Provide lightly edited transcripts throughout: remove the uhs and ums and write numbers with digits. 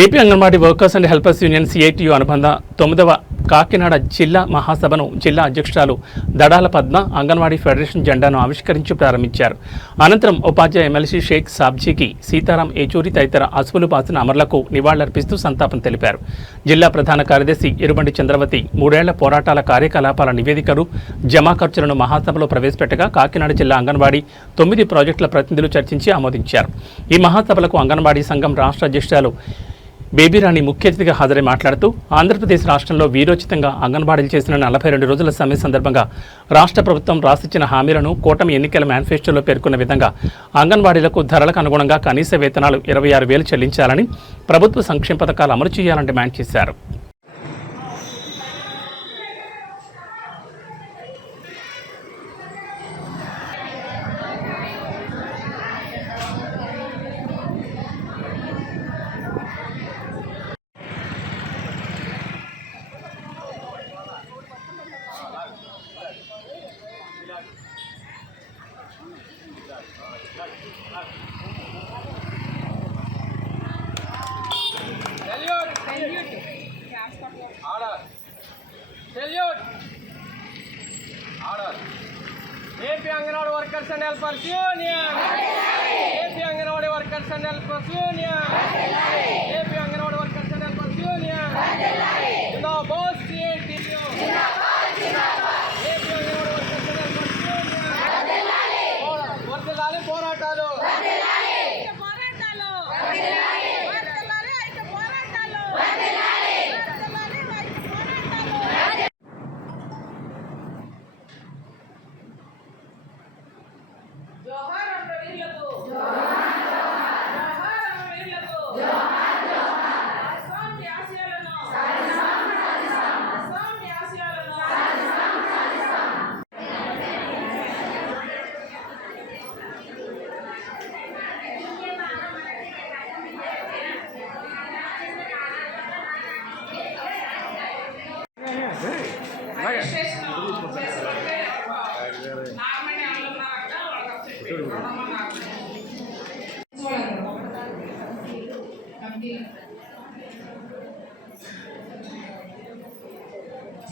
AP Anganwadi workers and helpers union CITU అనుబంధ 9వ కాకినాడ జిల్లా మహాసభను జిల్లా అధ్యక్షురాలు దడాల పద్మ అంగన్వాడీ ఫెడరేషన్ జెండాను ఆవిష్కరించి ప్రారంభించారు. అనంతరం ఉపాధ్యాయ ఎమ్మెల్సీ షేక్ సాబ్జీకి, సీతారాం ఏచూరి తదితర అసువులు బాసిన అమరులకు నివాళులర్పిస్తూ సంతాపం తెలిపారు. జిల్లా ప్రధాన కార్యదర్శి ఇరుబండి చంద్రవతి 3 ఏళ్ల పోరాటాల కార్యకలాపాల నివేదికలు, జమా ఖర్చులను మహాసభలో ప్రవేశపెట్టగా కాకినాడ జిల్లా అంగన్వాడీ 9 ప్రాజెక్టుల ప్రతినిధులు చర్చించి ఆమోదించారు. ఈ మహాసభలకు అంగన్వాడీ సంఘం రాష్ట్ర అధ్యక్షురాలు బేబీరాణి ముఖ్య అతిథిగా హాజరై మాట్లాడుతూ ఆంధ్రప్రదేశ్ రాష్ట్రంలో వీరోచితంగా అంగన్వాడీలు చేసిన 42 రోజుల సమ్మె సందర్భంగా రాష్ట్ర ప్రభుత్వం రాసిచ్చిన హామీలను కూటమి ఎన్నికల మేనిఫెస్టోలో పేర్కొన్న విధంగా అంగన్వాడీలకు ధరలకు అనుగుణంగా కనీస వేతనాలు 26,000 చెల్లించాలని, ప్రభుత్వ సంక్షేమ పథకాలు అమలు చేయాలని డిమాండ్ చేశారు. AP Anganwadi Workers and Helpers Union. AP Anganwadi Workers and Helpers Union. AP Anganwadi Workers and Helpers Union. Zindabad CITU. AP Anganwadi Workers and Helpers Union. వర్ధిల్లాలి పోరాటాలు.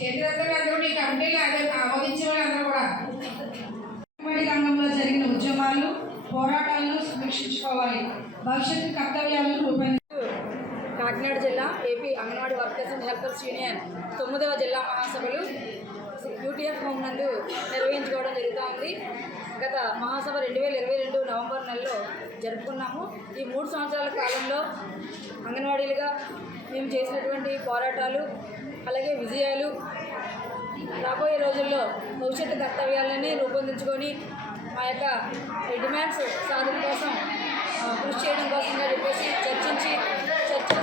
చేతిరంగంలో కమిటీలు ఆమోదించే వాళ్ళందరూ కూడా అంగన్వాడీ రంగంలో జరిగిన ఉద్యమాలు, పోరాటాలను సమీక్షించుకోవాలి, భవిష్యత్తు కర్తవ్యాలను రూపొందించారు. కాకినాడ జిల్లా AP Anganwadi workers and helpers union 9వ జిల్లా మహాసభలు యూటీఎఫ్ హోమ్ నందు నిర్వహించుకోవడం జరుగుతూ ఉంది. గత మహాసభ 2022 నవంబర్ నెలలో జరుపుకున్నాము. ఈ 3 సంవత్సరాల కాలంలో అంగన్వాడీలుగా మేము చేసినటువంటి పోరాటాలు, అలాగే విజయాలు, రాబోయే రోజుల్లో భవిష్యత్తు కర్తవ్యాలని రూపొందించుకొని మా యొక్క డిమాండ్స్ సాధన కోసం కృషి చేయడం కోసంగా చెప్పేసి చర్చల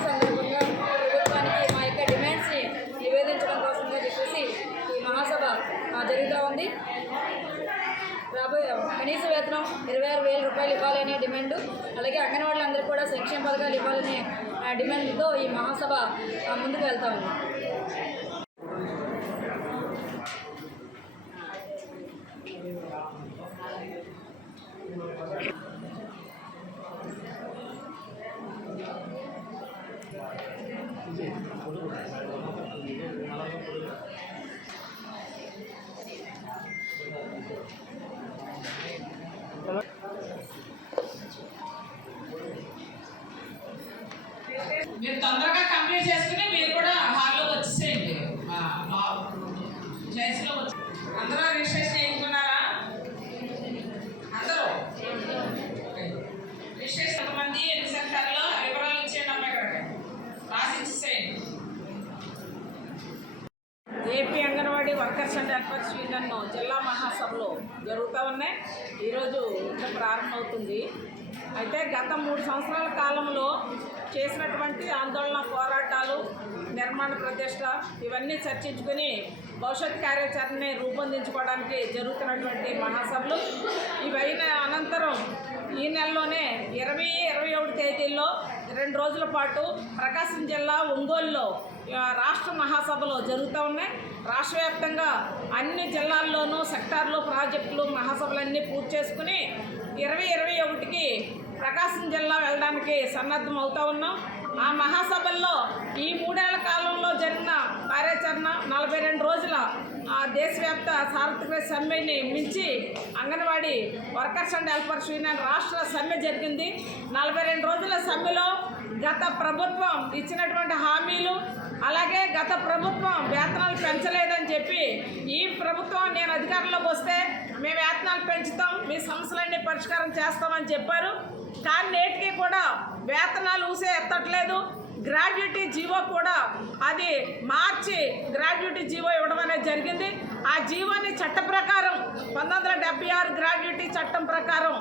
సందర్భంగా ప్రభుత్వానికి మా యొక్క డిమాండ్స్ని నివేదించడం కోసంగా చెప్పేసి ఈ మహాసభ జరుగుతూ ఉంది. రాబోయే కనీస వేతనం 26,000 రూపాయలు ఇవ్వాలనే డిమాండు, అలాగే అంగన్వాడీలందరికీ కూడా సంక్షేమ పథకాలు ఇవ్వాలనే డిమాండ్తో ఈ మహాసభ ముందుకు వెళ్తా ఉంది. మీరు తొందరగా కంప్లీట్ చేసుకుని మీరు కూడా హాల్లో వచ్చేసేయండి. చైర్స్లో వచ్చి అందరూ రిజిస్ట్రేషన్ చేయించుకున్నారా? అందరూ రిజిస్ట్రేషన్ ఎంతమంది, ఎన్ని సెక్టార్లో వివరాలు ఇచ్చేయండి. అమ్మాయి ఇక్కడ రాసి ఇచ్చేసేయండి. AP Anganwadi workers and helpers union జిల్లా మహాసభలో జరుగుతూ ఉన్నాయి. ఈరోజు ప్రారంభమవుతుంది. అయితే గత 3 సంవత్సరాల కాలంలో చేసినటువంటి ఆందోళన, పోరాటాలు, నిర్మాణ ప్రతిష్ట ఇవన్నీ చర్చించుకొని భవిష్యత్ కార్యాచరణని రూపొందించుకోవడానికి జరుగుతున్నటువంటి మహాసభలు ఇవైన అనంతరం ఈ నెలలోనే 20-21 తేదీల్లో 2 రోజుల పాటు ప్రకాశం జిల్లా ఒంగోలులో రాష్ట్ర మహాసభలు జరుగుతూ ఉన్నాయి. రాష్ట్ర వ్యాప్తంగా అన్ని జిల్లాల్లోనూ సెక్టార్లు, ప్రాజెక్టులు, మహాసభలన్నీ పూర్తి చేసుకుని 2021కి ప్రకాశం జిల్లా వెళ్ళడానికి సన్నద్ధం అవుతా ఉన్నాం. ఆ మహాసభల్లో ఈ 3 ఏళ్ల కాలంలో జరిగిన కార్యాచరణ 42 రోజుల దేశవ్యాప్త సార్వత్రిక సమ్మెని మించి anganwadi workers and helpers union రాష్ట్ర సమ్మె జరిగింది. 42 రోజుల సమ్మెలో గత ప్రభుత్వం ఇచ్చినటువంటి హామీలు, అలాగే గత ప్రభుత్వం వేతనాలు పెంచలేదని చెప్పి ఈ ప్రభుత్వం నేను అధికారంలోకి వస్తే మేము వేతనాలు పెంచుతాం, మీ సమస్యలన్నీ పరిష్కారం చేస్తామని చెప్పారు. కానీ నేటికి కూడా వేతనాలు ఊసే ఎత్తట్లేదు. గ్రాడ్యుయేటీ జీవో కూడా అది మార్చి గ్రాడ్యుయేటీ జీవో ఇవ్వడం అనేది జరిగింది. ఆ జీవోని చట్ట ప్రకారం 1976 గ్రాడ్యుయేటీ చట్టం ప్రకారం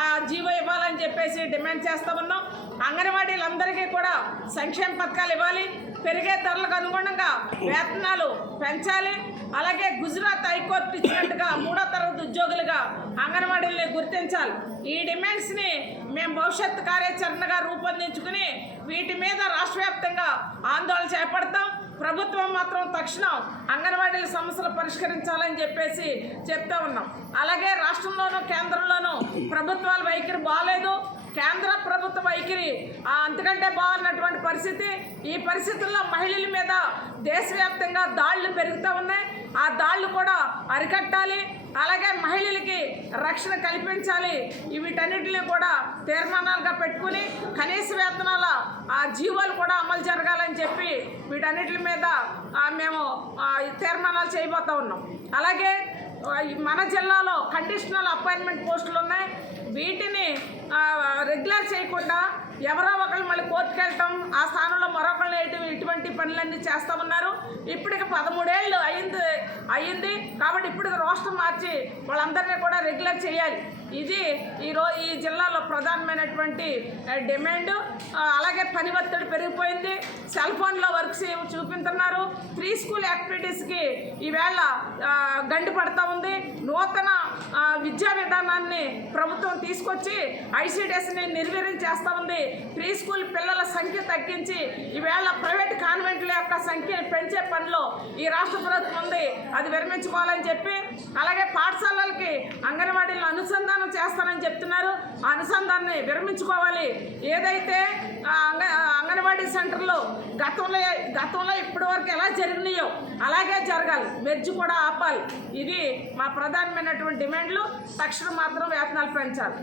ఆ జీవో ఇవ్వాలని చెప్పేసి డిమాండ్ చేస్తూ ఉన్నాం. అంగన్వాడీలందరికీ కూడా సంక్షేమ పథకాలు ఇవ్వాలి, పెరిగే ధరలకు అనుగుణంగా వేతనాలు పెంచాలి. అలాగే గుజరాత్ హైకోర్టు ఇచ్చినట్టుగా 3వ తరగతి ఉద్యోగులుగా అంగన్వాడీల్ని గుర్తించాలి. ఈ డిమాండ్స్ని మేము భవిష్యత్ కార్యాచరణగా రూపొందించుకుని వీటి మీద రాష్ట్ర వ్యాప్తంగా ఆందోళన చేపడతాం. ప్రభుత్వం మాత్రం తక్షణం అంగన్వాడీల సమస్యలు పరిష్కరించాలని చెప్పేసి చెప్తా ఉన్నాం. అలాగే రాష్ట్రంలోనూ కేంద్రంలోనూ ప్రభుత్వాల వైఖరి బాగాలేదు. కేంద్ర ప్రభుత్వ వైఖరి అంతకంటే బాగున్నటువంటి పరిస్థితి. ఈ పరిస్థితుల్లో మహిళల మీద దేశవ్యాప్తంగా దాడులు పెరుగుతూ ఉన్నాయి. ఆ దాడులు కూడా అరికట్టాలి. అలాగే మహిళలకి రక్షణ కల్పించాలి. వీటన్నిటిని కూడా తీర్మానాలుగా పెట్టుకుని కనీస వేతనాల జీవోలు కూడా అమలు జరగాలని చెప్పి వీటన్నిటి మీద మేము తీర్మానాలు చేయబోతూ ఉన్నాం. అలాగే మన జిల్లాలో కండిషనల్ అపాయింట్మెంట్ పోస్టులు ఉన్నాయి. వీటిని రెగ్యులర్ చేయకుండా ఎవరో ఒకళ్ళు మళ్ళీ కోర్టుకు వెళ్తాం, ఆ స్థానంలో మరొకళ్ళు ఇటువంటి పనులన్నీ చేస్తామన్నారు. ఇప్పటికి 13 ఏళ్ళు అయ్యింది. కాబట్టి ఇప్పటికి రోస్టర్ మార్చి వాళ్ళందరినీ కూడా రెగ్యులర్ చేయాలి. ఇది ఈ జిల్లాలో ప్రధానమైనటువంటి డిమాండ్. అలాగే పని ఒత్తిడి పెరిగిపోయింది. సెల్ ఫోన్లో వర్క్స్ చూపించుతున్నారు. ప్రీ స్కూల్ యాక్టివిటీస్కి ఈవేళ గండి పడతా ఉంది. నూతన విద్యా విధానాన్ని ప్రభుత్వం తీసుకొచ్చి ఐసీడీఎస్ని నిర్వీర్యం చేస్తూ ఉంది. ప్రీ స్కూల్ పిల్లల సంఖ్య తగ్గించి ఈవేళ ప్రైవేట్ కాన్వెంట్ల యొక్క సంఖ్యను పెంచే పనిలో ఈ రాష్ట్ర ప్రభుత్వం ఉంది. అది విరమించుకోవాలని చెప్పి, అలాగే పాఠశాలలకి అంగన్వాడీలను అనుసంధానం చేస్తానని చెప్తున్నారు. ఆ అనుసంధానాన్ని విరమించుకోవాలి. ఏదైతే అంగన్వాడీ సెంటర్లో గతంలో ఇప్పటి వరకు ఎలా జరిగినాయో అలాగే జరగాలి. మెర్జ్ కూడా ఆపాలి. ఇది మా ప్రధానమైనటువంటి డిమాండ్లు. తక్షణం మాత్రం వేతనాలు పెంచాలి.